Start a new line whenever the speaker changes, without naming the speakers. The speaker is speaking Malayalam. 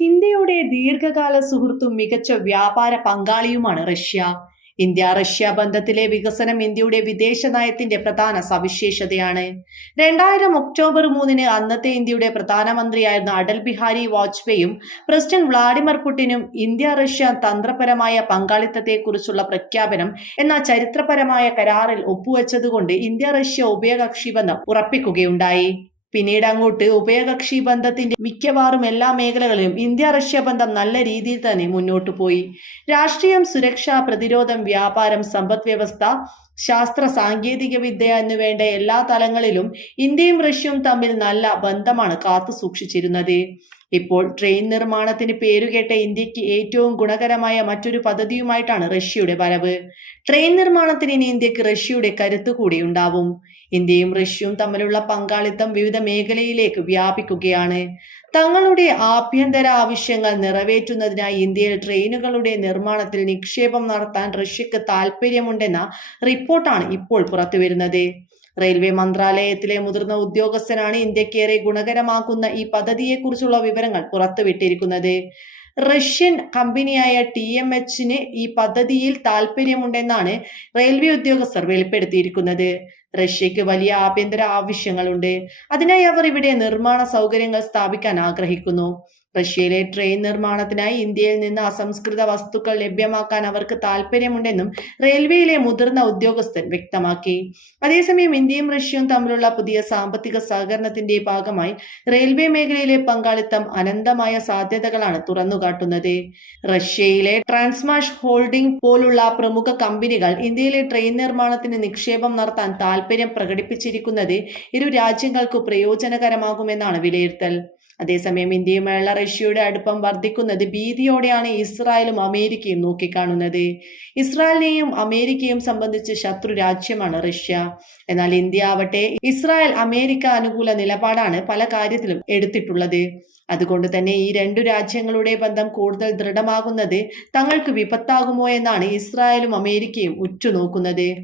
ഇന്ത്യയുടെ ദീർഘകാല സുഹൃത്തും മികച്ച വ്യാപാര പങ്കാളിയുമാണ് റഷ്യ. ഇന്ത്യ റഷ്യ ബന്ധത്തിലെ വികസനം ഇന്ത്യയുടെ വിദേശ നയത്തിന്റെ പ്രധാന സവിശേഷതയാണ്. രണ്ടായിരം ഒക്ടോബർ മൂന്നിന് അന്നത്തെ ഇന്ത്യയുടെ പ്രധാനമന്ത്രിയായിരുന്ന അടൽ ബിഹാരി വാജ്പേയും പ്രസിഡന്റ് വ്ളാഡിമിർ പുടിനും ഇന്ത്യ റഷ്യ തന്ത്രപരമായ പങ്കാളിത്തത്തെക്കുറിച്ചുള്ള പ്രഖ്യാപനം എന്ന ചരിത്രപരമായ കരാറിൽ ഒപ്പുവെച്ചതുകൊണ്ട് ഇന്ത്യ റഷ്യ ഉഭയകക്ഷി ബന്ധം ഉറപ്പിക്കുകയുണ്ടായി. പിന്നീട് അങ്ങോട്ട് ഉഭയകക്ഷി ബന്ധത്തിന്റെ മിക്കവാറും എല്ലാ മേഖലകളിലും ഇന്ത്യ റഷ്യ ബന്ധം നല്ല രീതിയിൽ തന്നെ മുന്നോട്ട് പോയി. രാഷ്ട്രീയം സുരക്ഷ പ്രതിരോധം വ്യാപാരം സമ്പദ് വ്യവസ്ഥ ശാസ്ത്ര സാങ്കേതിക വിദ്യ എന്നുവേണ്ട എല്ലാ തലങ്ങളിലും ഇന്ത്യയും റഷ്യയും തമ്മിൽ നല്ല ബന്ധമാണ് കാത്തു സൂക്ഷിച്ചിരുന്നത്. ഇപ്പോൾ ട്രെയിൻ നിർമ്മാണത്തിന് പേരുകേട്ട ഇന്ത്യയ്ക്ക് ഏറ്റവും ഗുണകരമായ മറ്റൊരു പദ്ധതിയുമായിട്ടാണ് റഷ്യയുടെ വരവ്. ട്രെയിൻ നിർമ്മാണത്തിന് ഇനി ഇന്ത്യയ്ക്ക് റഷ്യയുടെ കരുത്ത് കൂടി ഉണ്ടാവും. ഇന്ത്യയും റഷ്യയും തമ്മിലുള്ള പങ്കാളിത്തം വിവിധ മേഖലയിലേക്ക് വ്യാപിക്കുകയാണ്. തങ്ങളുടെ ആഭ്യന്തര ആവശ്യങ്ങൾ നിറവേറ്റുന്നതിനായി ഇന്ത്യയിൽ ട്രെയിനുകളുടെ നിർമ്മാണത്തിൽ നിക്ഷേപം നടത്താൻ റഷ്യക്ക് താൽപ്പര്യമുണ്ടെന്ന റിപ്പോർട്ടാണ് ഇപ്പോൾ പുറത്തുവരുന്നത്. റെയിൽവേ മന്ത്രാലയത്തിലെ മുതിർന്ന ഉദ്യോഗസ്ഥനാണ് ഇന്ത്യക്കേറെ ഗുണകരമാക്കുന്ന ഈ പദ്ധതിയെക്കുറിച്ചുള്ള വിവരങ്ങൾ പുറത്തുവിട്ടിരിക്കുന്നത്. റഷ്യൻ കമ്പനിയായ ടി എം എച്ചിന് ഈ പദ്ധതിയിൽ താല്പര്യമുണ്ടെന്നാണ് റെയിൽവേ ഉദ്യോഗസ്ഥർ വെളിപ്പെടുത്തിയിരിക്കുന്നത്. റഷ്യക്ക് വലിയ ആഭ്യന്തര ആവശ്യങ്ങളുണ്ട്. അതിനായി അവർ ഇവിടെ നിർമ്മാണ സൗകര്യങ്ങൾ സ്ഥാപിക്കാൻ ആഗ്രഹിക്കുന്നു. റഷ്യയിലെ ട്രെയിൻ നിർമ്മാണത്തിനായി ഇന്ത്യയിൽ നിന്ന് അസംസ്കൃത വസ്തുക്കൾ ലഭ്യമാക്കാൻ അവർക്ക് താല്പര്യമുണ്ടെന്നും റെയിൽവേയിലെ മുതിർന്ന ഉദ്യോഗസ്ഥൻ വ്യക്തമാക്കി. അതേസമയം ഇന്ത്യയും റഷ്യയും തമ്മിലുള്ള പുതിയ സാമ്പത്തിക സഹകരണത്തിന്റെ ഭാഗമായി റെയിൽവേ മേഖലയിലെ പങ്കാളിത്തം അനന്തമായ സാധ്യതകളാണ് തുറന്നുകാട്ടുന്നത്. റഷ്യയിലെ ട്രാൻസ്മാഷ് ഹോൾഡിംഗ് പോലുള്ള പ്രമുഖ കമ്പനികൾ ഇന്ത്യയിലെ ട്രെയിൻ നിർമ്മാണത്തിന് നിക്ഷേപം നടത്താൻ താൽപര്യം പ്രകടിപ്പിച്ചിരിക്കുന്നത് ഇരു രാജ്യങ്ങൾക്ക് പ്രയോജനകരമാകുമെന്നാണ് വിലയിരുത്തൽ. അതേസമയം ഇന്ത്യയുമായുള്ള റഷ്യയുടെ അടുപ്പം വർദ്ധിക്കുന്നത് ഭീതിയോടെയാണ് ഇസ്രായേലും അമേരിക്കയും നോക്കിക്കാണുന്നത്. ഇസ്രായേലിനെയും അമേരിക്കയും സംബന്ധിച്ച് ശത്രു രാജ്യമാണ് റഷ്യ. എന്നാൽ ഇന്ത്യ ആവട്ടെ ഇസ്രായേൽ അമേരിക്ക അനുകൂല നിലപാടാണ് പല കാര്യത്തിലും എടുത്തിട്ടുള്ളത്. അതുകൊണ്ട് തന്നെ ഈ രണ്ടു രാജ്യങ്ങളുടെ ബന്ധം കൂടുതൽ ദൃഢമാകുന്നത് തങ്ങൾക്ക് വിപത്താകുമോ എന്നാണ് ഇസ്രായേലും അമേരിക്കയും ഉറ്റുനോക്കുന്നത്.